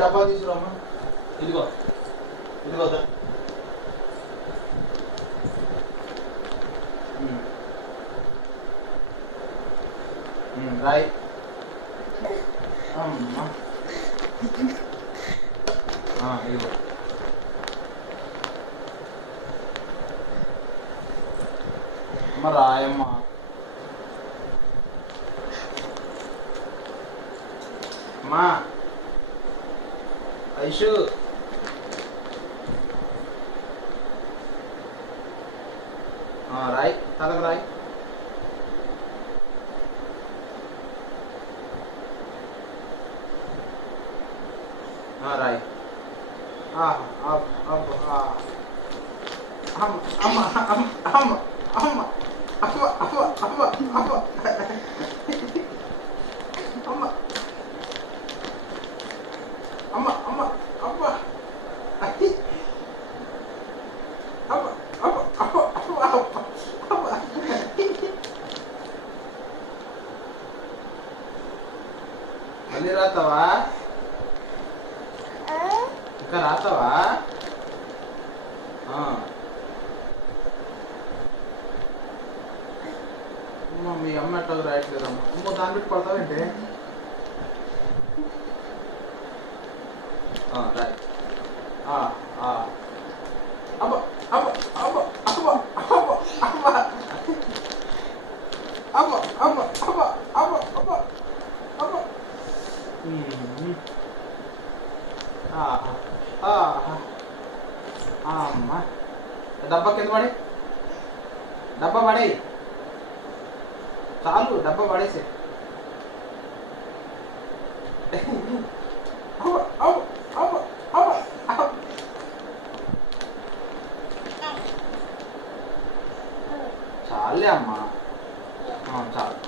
డబ్బా తీసుకురామ్మా. ఇదిగో ఇదిగో రాయ్ అమ్మా. ఇదిగో అమ్మ రాయమ్మ. అమ్మా ఐషు రాయ్ తలకు రాయ్. రాయ్ మళ్ళీ రాతావా? ఇంకా రాతావా? మీ అమ్మ ఎట్లా రాయట్లేదమ్మా. అమ్మో దాన్ని పెట్టి పడతావేంటి? రాయ్. అబ్బా అబ్బా అబ్బా అబ్బా అబ్బా అబ్బా అబ్బా అబ్బా అబ్బా అబ్బా అబ్బా అబ్బా. అమ్మా డబ్బా కింద పడే. డబ్బా పడే చాలు. డబ్బా పడేసే. చాలే అమ్మా చాలు.